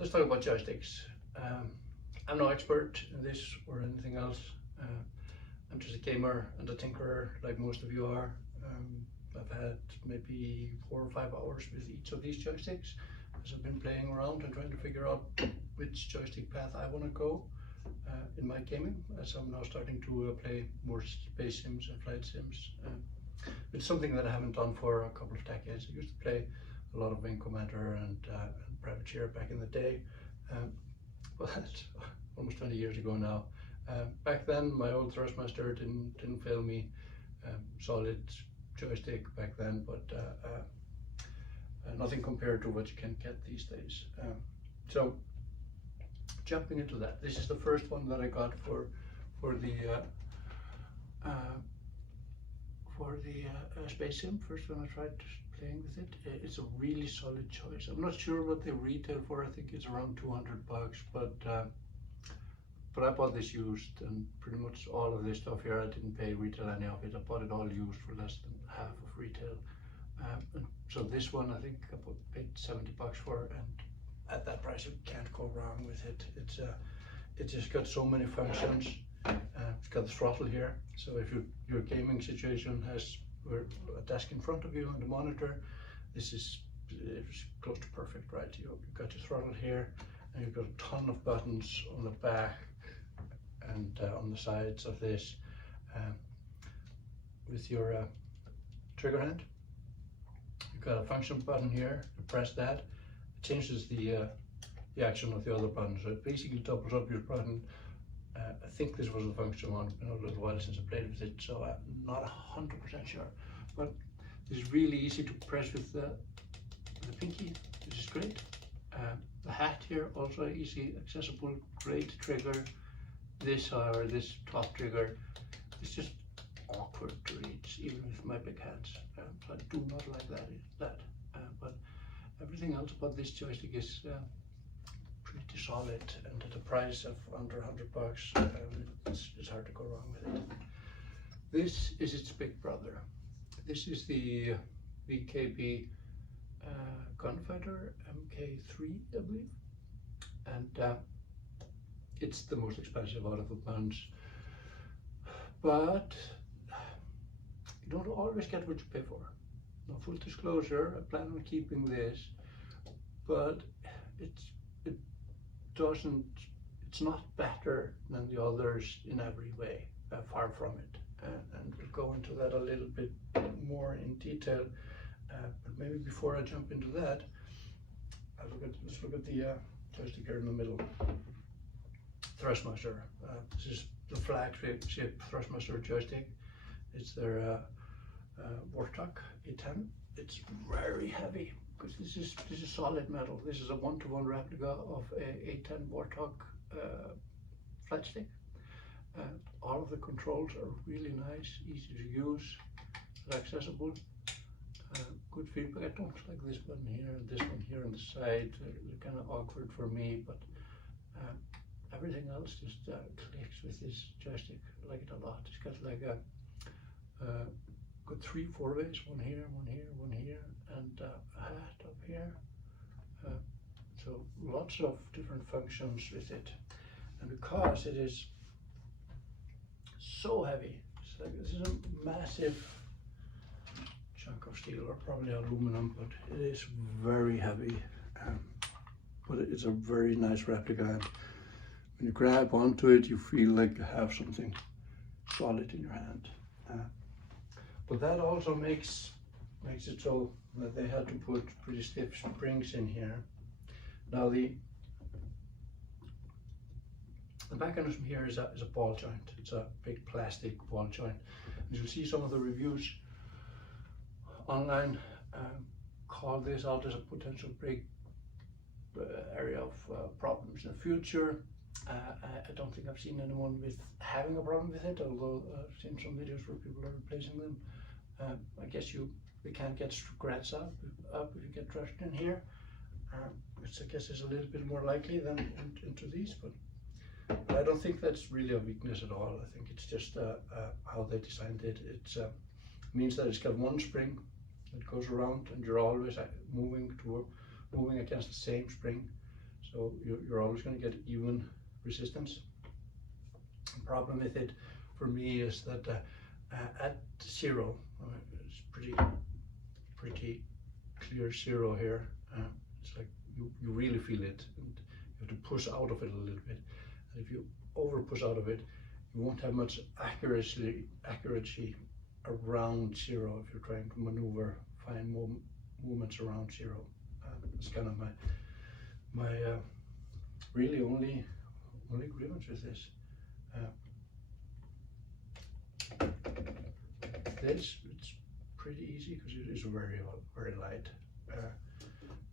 let's talk about joysticks. I'm no expert in this or anything else. I'm just a gamer and a tinkerer like most of you are. I've had maybe 4 or 5 hours with each of these joysticks as I've been playing around and trying to figure out which joystick path I want to go in my gaming, as I'm now starting to play more space sims and flight sims. It's something that I haven't done for a couple of decades. I used to play a lot of Wing Commander and Privateer back in the day, but that's almost 20 years ago now. Back then, my old Thrustmaster didn't fail me. Solid joystick back then, but nothing compared to what you can get these days. So jumping into that, this is the first one that I got for the space sim. First one I tried playing with it. It's a really solid choice. I'm not sure what they retail for. I think it's around $200, but I bought this used, and pretty much all of this stuff here I didn't pay retail any of it. I bought it all used for less than half of retail. And so this one I think I paid $70 for, and at that price you can't go wrong with it. It's just got so many functions. It's got the throttle here, so if your gaming situation has a desk in front of you and a monitor, this is close to perfect, right? You've got your throttle here, and you've got a ton of buttons on the back and on the sides of this. With your trigger hand, you've got a function button here. You press that, it changes the action of the other buttons, so it basically doubles up your button. I think this was a function one. It's been a little while since I played with it, so I'm not 100% sure. But this is really easy to press with the pinky, which is great. The hat here also easy, accessible, great trigger. This top trigger is just awkward to reach, even with my big hands. So I do not like that. But everything else about this joystick is pretty solid, and at a price of under $100, it's hard to go wrong with it. This is its big brother. This is the VKB Gunfighter MK III, I believe, and it's the most expensive out of the bunch. But you don't always get what you pay for. Now, full disclosure, I plan on keeping this, but it's not better than the others in every way, far from it. And we'll go into that a little bit more in detail. But maybe before I jump into that, let's look at the joystick here in the middle. Thrustmaster. This is the flagship Thrustmaster joystick. It's their Warthog A10. It's very heavy because this is solid metal. This is a 1-to-1 replica of a A10 Warthog flight stick. All of the controls are really nice, easy to use, accessible. Good feedback. I don't like this button here and this one here on the side. They're kind of awkward for me, but everything else just clicks with this joystick. I like it a lot. It's got like a good 3 4-ways, one here, and a hat up here. So lots of different functions with it, and because it is so heavy, it's like this is a massive chunk of steel, or probably aluminum, but it is very heavy. But it's a very nice replica, and when you grab onto it, you feel like you have something solid in your hand. But that also makes it so that they had to put pretty stiff springs in here. Now the mechanism here is a ball joint. It's a big plastic ball joint. As you'll see, some of the reviews online call this out as a potential big area of problems in the future. I don't think I've seen anyone with having a problem with it, although I've seen some videos where people are replacing them. I guess we can't get scratches up if you get crushed in here, which I guess is a little bit more likely than into these, but I don't think that's really a weakness at all. I think it's just how they designed it. It means that it's got one spring that goes around, and you're always moving against the same spring. so you're always going to get even resistance. The problem with it for me is that at 0, it's pretty clear 0 here. It's like you really feel it, and you have to push out of it a little bit. And if you over push out of it, you won't have much accuracy around 0 if you're trying to maneuver fine movements around 0. It's kind of my really only grievance with this. This, it's pretty easy because it is very light.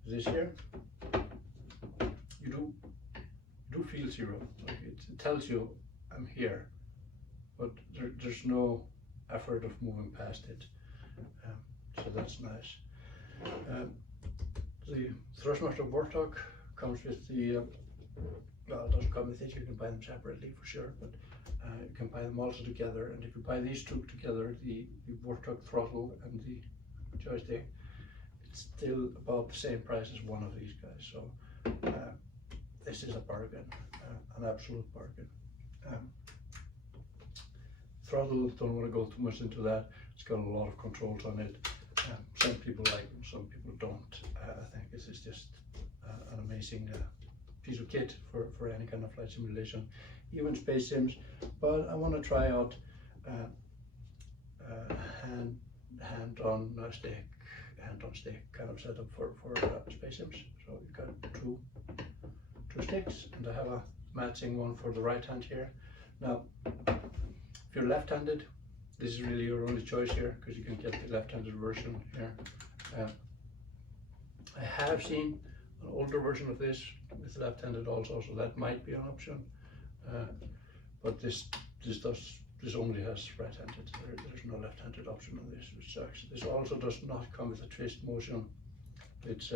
This here, you do feel 0. Like it tells you I'm here, but there's no effort of moving past it. So that's nice. The Thrustmaster Warthog comes with the, well, it doesn't come with it, you can buy them separately for sure, but you can buy them also together. And if you buy these two together, the Warthog throttle and the joystick, it's still about the same price as one of these guys. So this is a bargain, an absolute bargain. Throttle, don't want to go too much into that. It's got a lot of controls on it. Some people like them, some people don't. I think this is just an amazing piece of kit for any kind of flight simulation, even space sims. But I want to try out hand-on stick kind of setup for space sims. So you've got two sticks, and I have a matching one for the right hand here. Now, if you're left-handed, this is really your only choice here, because you can get the left-handed version here. I have seen an older version of this with left-handed also, so that might be an option. But this only has right-handed. There's no left-handed option on this, which sucks. This also does not come with a twist motion. It's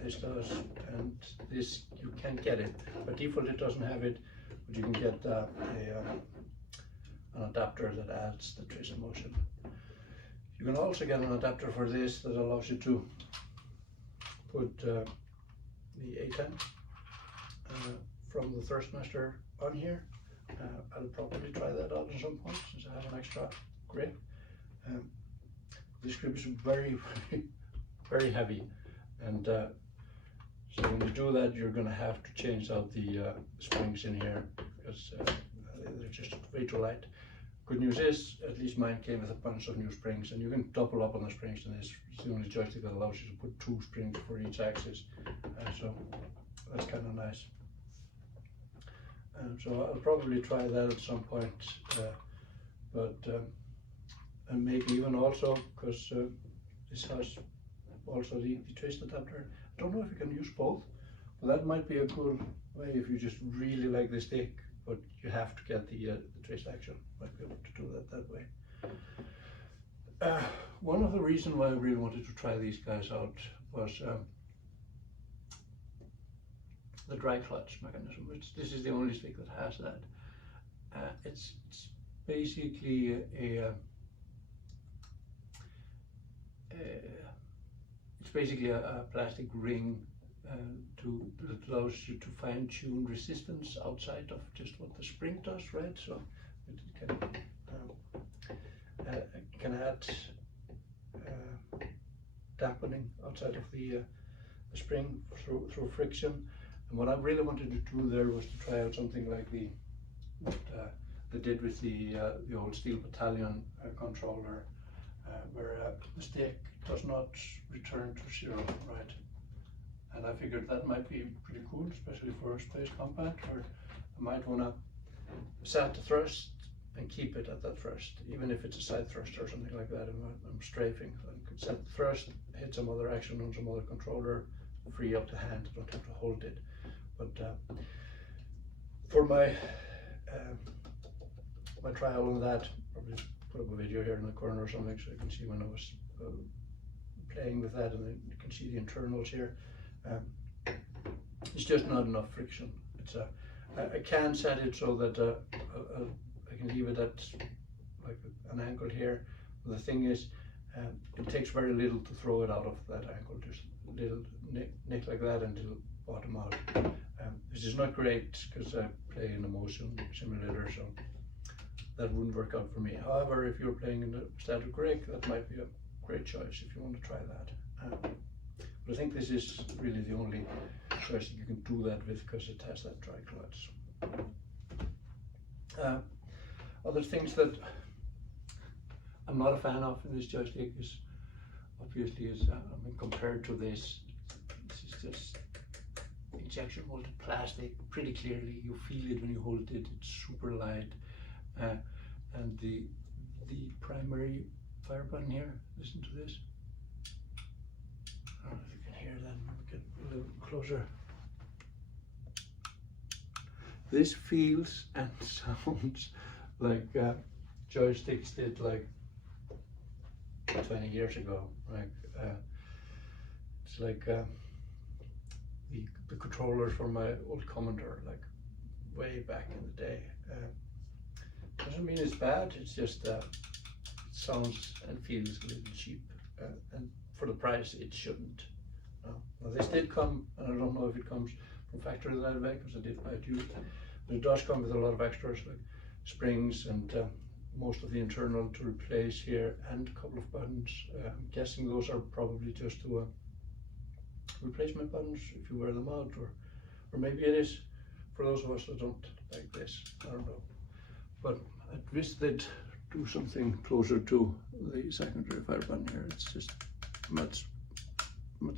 this does, and this you can get it. By default, it doesn't have it, but you can get an adapter that adds the twist motion. You can also get an adapter for this that allows you to put the A10 from the Thrustmaster on here. I'll probably try that out at some point since I have an extra grip. This grip is very heavy, and so when you do that, you're going to have to change out the springs in here because they're just way too light. Good news is, at least mine came with a bunch of new springs, and you can double up on the springs in this. It's the only joystick that allows you to put 2 springs for each axis, so that's kind of nice. So I'll probably try that at some point, and maybe even also, because this has also the twist adapter. I don't know if you can use both, but that might be a cool way if you just really like the stick, but you have to get the twist action. Might be able to do that way. One of the reasons why I really wanted to try these guys out was the dry clutch mechanism. This is the only stick that has that. It's basically a plastic ring that allows you to fine-tune resistance outside of just what the spring does, right? So it can add dampening outside of the spring through friction. And what I really wanted to do there was to try out something like what they did with the old Steel Battalion controller, where the stick does not return to 0, right? And I figured that might be pretty cool, especially for space combat, where I might want to set the thrust and keep it at that thrust, even if it's a side thrust or something like that. I'm strafing, so I could set the thrust, hit some other action on some other controller, free up the hand, don't have to hold it. But for my trial on that, probably put up a video here in the corner or something so you can see when I was playing with that, and then you can see the internals here. It's just not enough friction. It's I can set it so that I can leave it at like an angle here. But the thing is, it takes very little to throw it out of that angle. Just a little nick like that, and bought them out. Which is not great because I play in a motion simulator, so that wouldn't work out for me. However, if you're playing in a static rig, that might be a great choice if you want to try that. But I think this is really the only joystick you can do that with because it has that dry clutch. Other things that I'm not a fan of in this joystick is obviously I mean, compared to this is just injection molded plastic. Pretty clearly, you feel it when you hold it. It's super light, and the primary fire button here. Listen to this. I don't know if you can hear that. Maybe get a little closer. This feels and sounds like joysticks did like 20 years ago. Like it's like the controllers for my old Commodore, like way back in the day. Doesn't mean it's bad. It's just it sounds and feels a little cheap, and for the price, it shouldn't. Now this did come, and I don't know if it comes from factory that I buy because I did buy it used, but it does come with a lot of extras like springs and most of the internal to replace here and a couple of buttons. I'm guessing those are probably just to replacement buttons if you wear them out, or maybe it is for those of us that don't like this. I don't know, but I wish they'd do something closer to the secondary fire button here. It's just much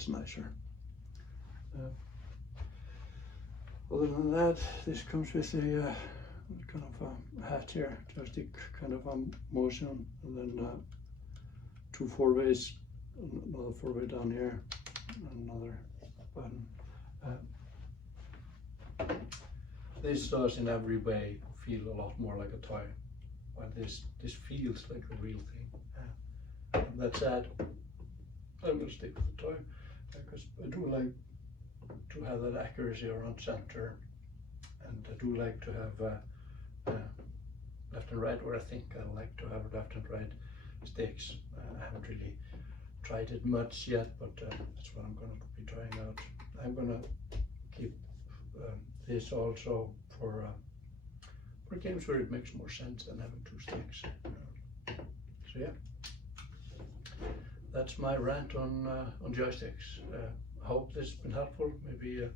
nicer. Other than that, this comes with a kind of a hat here, joystick kind of motion, and then 2 4-ways, another 4-way down here, and another button. This does in every way feel a lot more like a toy, while this feels like the real thing. That said, I'm going to stick with the toy because I do like to have that accuracy around center, and I do like to have left and right, or I think I like to have left and right sticks. I haven't really tried it much yet, but that's what I'm going to be trying out. I'm going to keep this also for games where it makes more sense than having 2 sticks. So yeah, that's my rant on joysticks. I hope this has been helpful. Maybe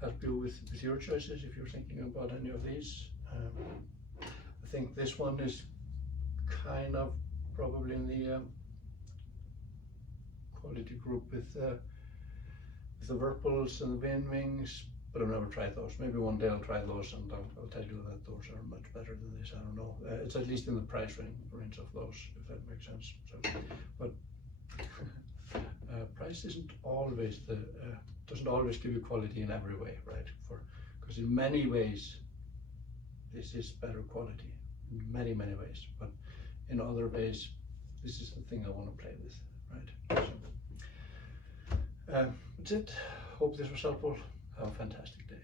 help you with your choices if you're thinking about any of these. I think this one is kind of probably in the quality group with the Whirlpools and the Vane Wings, but I've never tried those. Maybe one day I'll try those and I'll tell you that those are much better than this. I don't know. It's at least in the price range of those, if that makes sense. So, but price isn't always doesn't always give you quality in every way, right? Because in many ways this is better quality, in many ways, but in other ways this is the thing I want to play with, right? So, that's it. Hope this was helpful. Have a fantastic day.